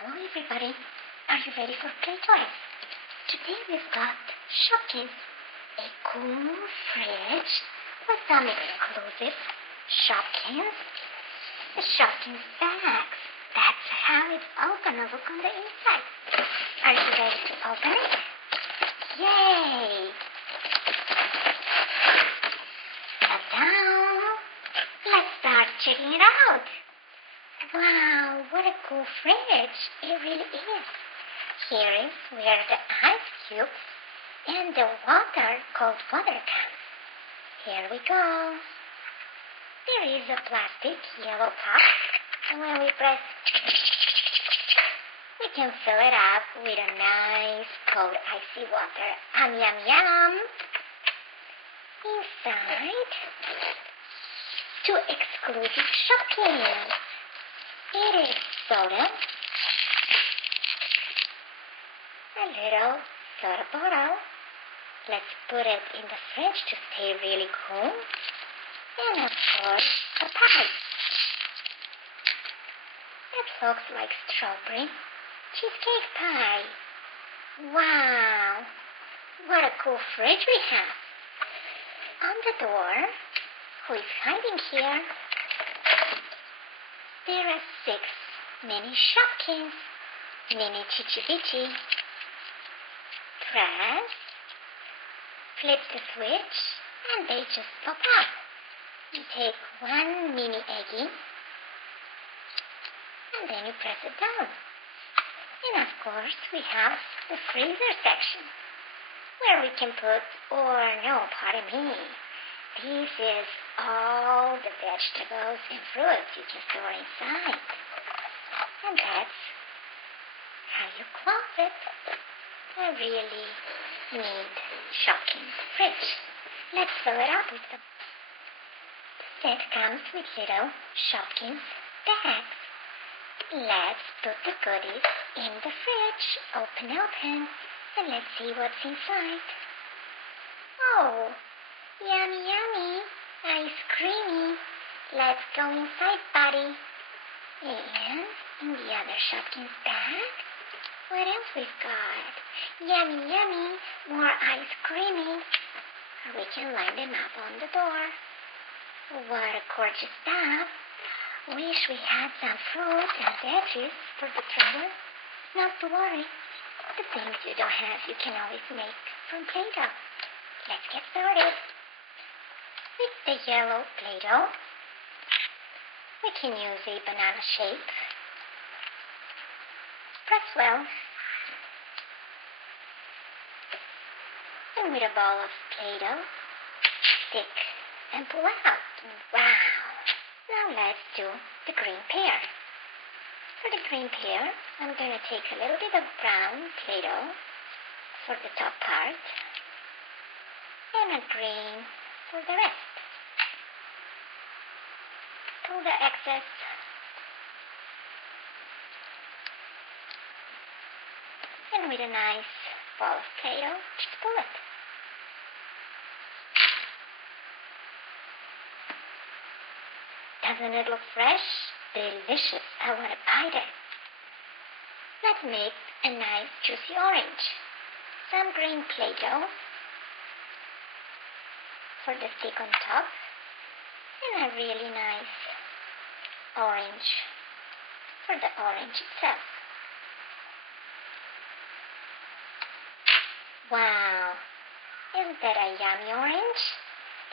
Hello everybody, are you ready for play toys? Today we've got Shopkins, a cool fridge with some exclusive Shopkins, the Shopkins bags. That's how it's open. Look on the inside. Are you ready to open it? Yay! Ta-da! Let's start checking it out. Wow, what a cool fridge. It really is. Here is where the ice cubes and the cold water comes. Here we go. There is a plastic yellow top, and when we press, we can fill it up with a nice cold icy water. Yum, yum. Inside, two exclusive Shopkins. It is soda, a little soda bottle. Let's put it in the fridge to stay really cool. And of course, a pipe. It looks like strawberry cheesecake pie. Wow, what a cool fridge we have. On the door, who is hiding here? There are 6 mini Shopkins, mini chichi-bichi. Press, flip the switch, and they just pop up. You take one mini eggie, and then you press it down. And of course, we have the freezer section, where we can put, pardon me, this is all the vegetables and fruits you can store inside. And that's how you close it. I really need Shopkins fridge. Let's fill it up with them. The set comes with little Shopkins bags. Let's put the goodies in the fridge. Open, and let's see what's inside. Oh, yummy, yummy, ice creamy. Let's go inside, buddy. And in the other Shopkins bag, what else we've got? Yummy, yummy, more ice creamy. We can line them up on the door. What a gorgeous stuff. Wish we had some fruit and veggies for the trailer. Not to worry. The things you don't have, you can always make from play-doh. Let's get started. With the yellow play-doh, we can use a banana shape. Press well. And with a ball of play-doh, stick and pull out. Wow! Now let's do the green pear. For the green pear, I'm going to take a little bit of brown play-doh for the top part and a green for the rest. Pull the excess. And with a nice ball of play-doh, just pull it. Doesn't it look fresh? Delicious. I want to bite it. Let's make a nice juicy orange. Some green play-doh for the stick on top, and a really nice orange for the orange itself. Wow, isn't that a yummy orange?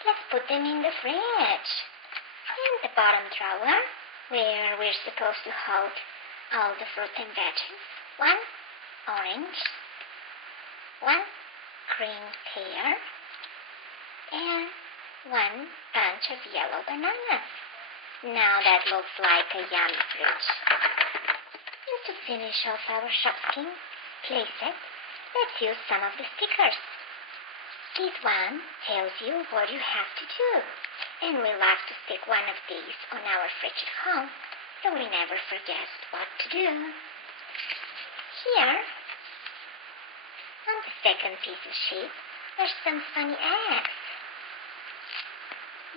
Let's put them in the fridge. In the bottom drawer, where we're supposed to hold all the fruit and veggies, 1 orange, 1 green pear, and 1 bunch of yellow bananas. Now that looks like a yummy fridge. And to finish off our Shopkins playset, let's use some of the stickers. This one tells you what you have to do. And we love to stick one of these on our fridge at home, so we never forget what to do. Here, on the second piece of sheet, there's some funny eggs.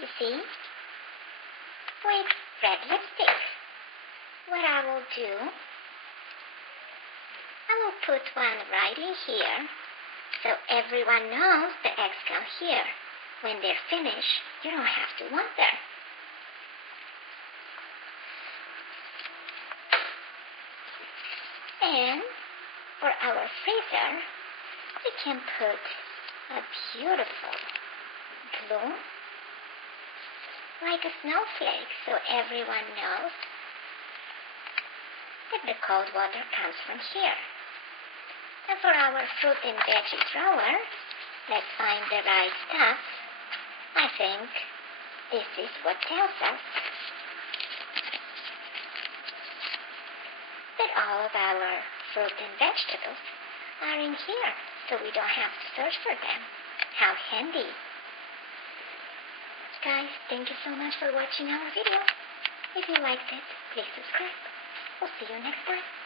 You see? With red lipstick. What I will do put one right in here so everyone knows the eggs come here. When they're finished, you don't have to wonder. And for our freezer, we can put a beautiful glue, like a snowflake, so everyone knows that the cold water comes from here. And for our fruit and veggie drawer, let's find the right stuff. I think this is what tells us that all of our fruit and vegetables are in here, so we don't have to search for them. How handy. Guys, thank you so much for watching our video. If you liked it, please subscribe. We'll see you next time.